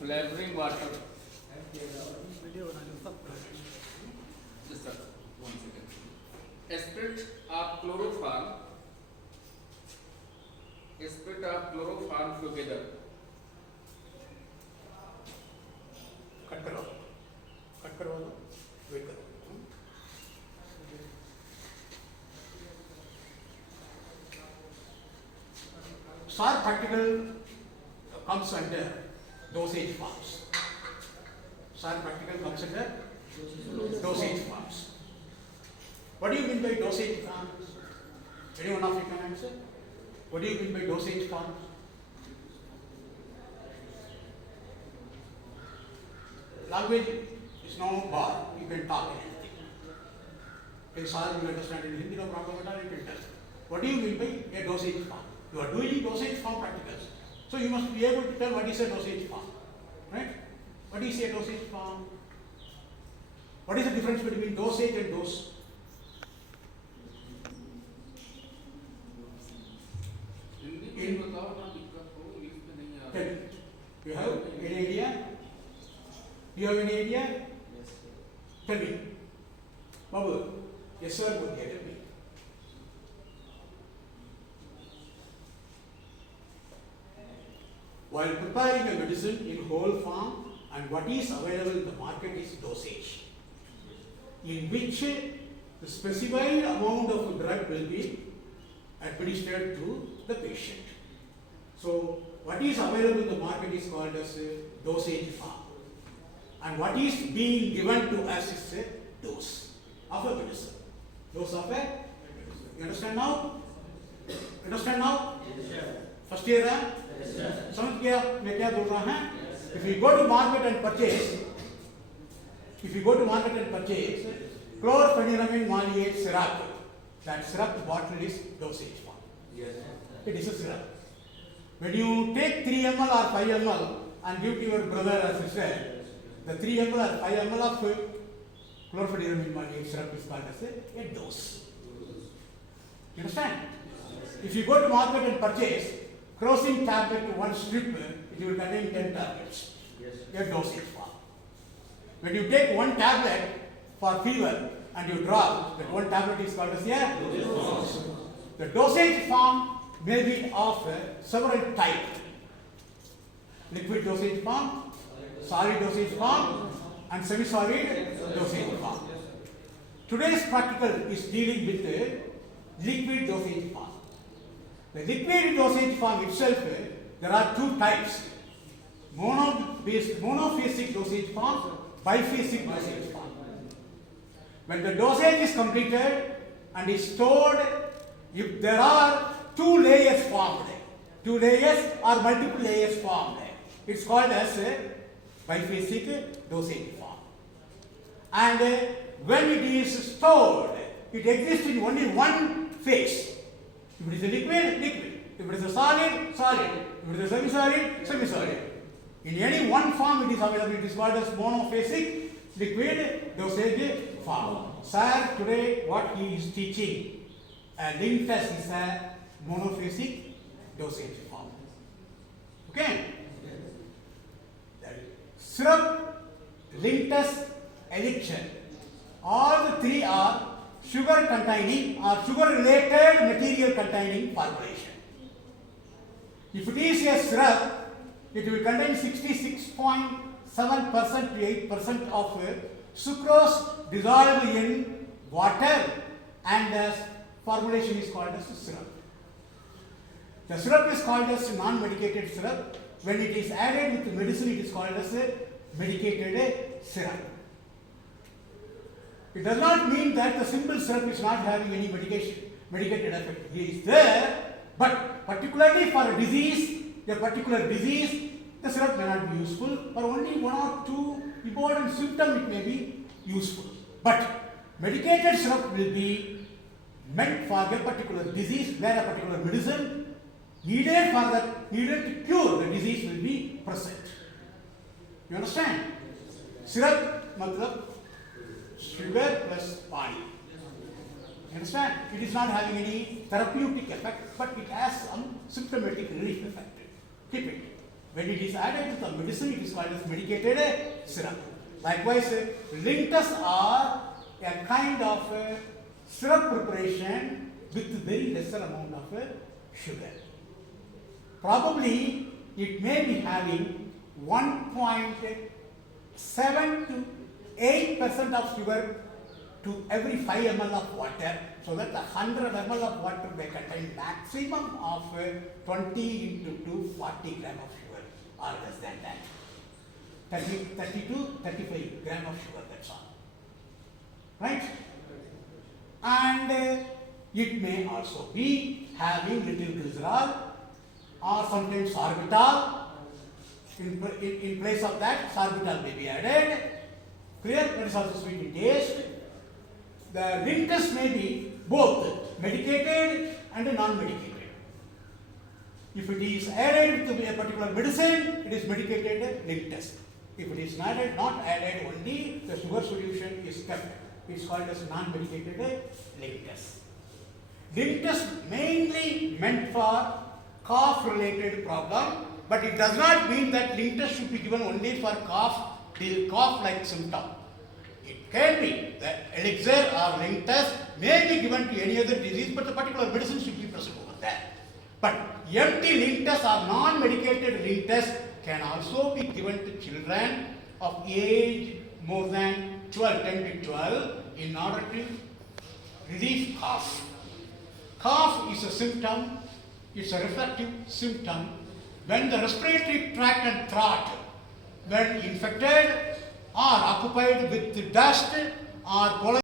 flavoring water. Just sir, 1 second. Spirit of chloroform together. Cut करो wait करो. SAR practical comes under dosage forms. SAR practical comes under dosage forms. What do you mean by dosage forms? Any one of you can answer? What do you mean by dosage forms? Language is no bar. You can talk anything. In SAR you understand in Hindi, no problem at all. You can tell. What do you mean by a dosage form? You are doing dosage form practicals. So you must be able to tell what is a dosage form. Right? What is a dosage form? What is the difference between dosage and dose? Tell me. You have any idea? Do you have any idea? Yes, sir. Tell me. Babu, yes sir, good. Tell me. While preparing a medicine in whole form, and what is available in the market is dosage, in which the specified amount of drug will be administered to the patient. So, what is available in the market is called as a dosage form, and what is being given to us is a dose of a medicine. Dose of a medicine. You understand now? Understand now? Yes, sir. First year, huh? Yes, sir. समझ गया मैं क्या बोल रहा हूँ? If you go to market and purchase chlorpheniramine maleate syrup, that syrup bottle is dosage form. Yes, sir. It is a syrup. When you take 3 ml or 5 ml and give to your brother or sister, the 3 ml or 5 ml of chlorpheniramine maleate syrup is called as a dose. You understand? If you go to market and purchase crocin tablet, one strip, it will contain 10 tablets. Yes, sir. A dosage form. When you take one tablet for fever and you drop, that one tablet is called as a dose. The dosage form may be of several types. Liquid dosage form, solid dosage form, and semi-solid dosage form. Today's practical is dealing with the liquid dosage form. The liquid dosage form itself, there are two types: monophasic dosage form, biphasic dosage form. When the dosage is completed and is stored, if there are two layers formed, two layers or multiple layers formed, it's called as a biphasic dosage form. And when it is stored, it exists in only one phase. If it is a liquid, liquid. If it is a solid, solid. If it is a semi-solid, semi-solid. In any one form it is available. It is called as monophasic liquid dosage form. Sir, today what he is teaching, Linctus is a monophasic dosage form. Okay? Syrup, Linctus, elixir. All the three are sugar containing or sugar related material containing formulation. If it is a syrup, it will contain 66.7% to 8% of sucrose dissolved in water, and the formulation is called as syrup. The syrup is called as non-medicated syrup. When it is added with medicine, it is called as a medicated syrup. It does not mean that the simple syrup is not having any medicated effect. It is there, but particularly for a disease, a particular disease, the syrup may not be useful. For only one or two important symptoms, it may be useful. But medicated syrup will be meant for a particular disease where a particular medicine needed to cure the disease will be present. You understand? Syrup matlab sugar plus pani. You understand? It is not having any therapeutic effect, but it has some symptomatic relief effect. Keep it. When it is added to the medicine, it is called as medicated syrup. Likewise, linctus are a kind of syrup preparation with very lesser amount of sugar. Probably it may be having 1.7 to 8% of sugar to every 5 ml of water, so that the 100 ml of water may contain maximum of 20 into 2, 40 gram of sugar, or less than that. 30 to 35 gram of sugar, that's all. Right? And it may also be having little glycerol or sometimes sorbitol. In place of that, sorbitol may be added. Clear? That is also sweet in taste. The linctus may be both medicated and non-medicated. If it is added to a particular medicine, it is medicated linctus. If it is not added, only the sugar solution is kept. It is called as non-medicated linctus. Linctus mainly meant for cough-related problem, but it does not mean that linctus should be given only for cough-like symptom. It can be that elixir or linctus may be given to any other disease, but the particular medicine should be present over there. But empty linctus or non-medicated linctus can also be given to children of age more than 12, 10 to 12, in order to relieve cough. Cough is a symptom, it's a reflective symptom when the respiratory tract and throat, when infected or occupied with dust or pollen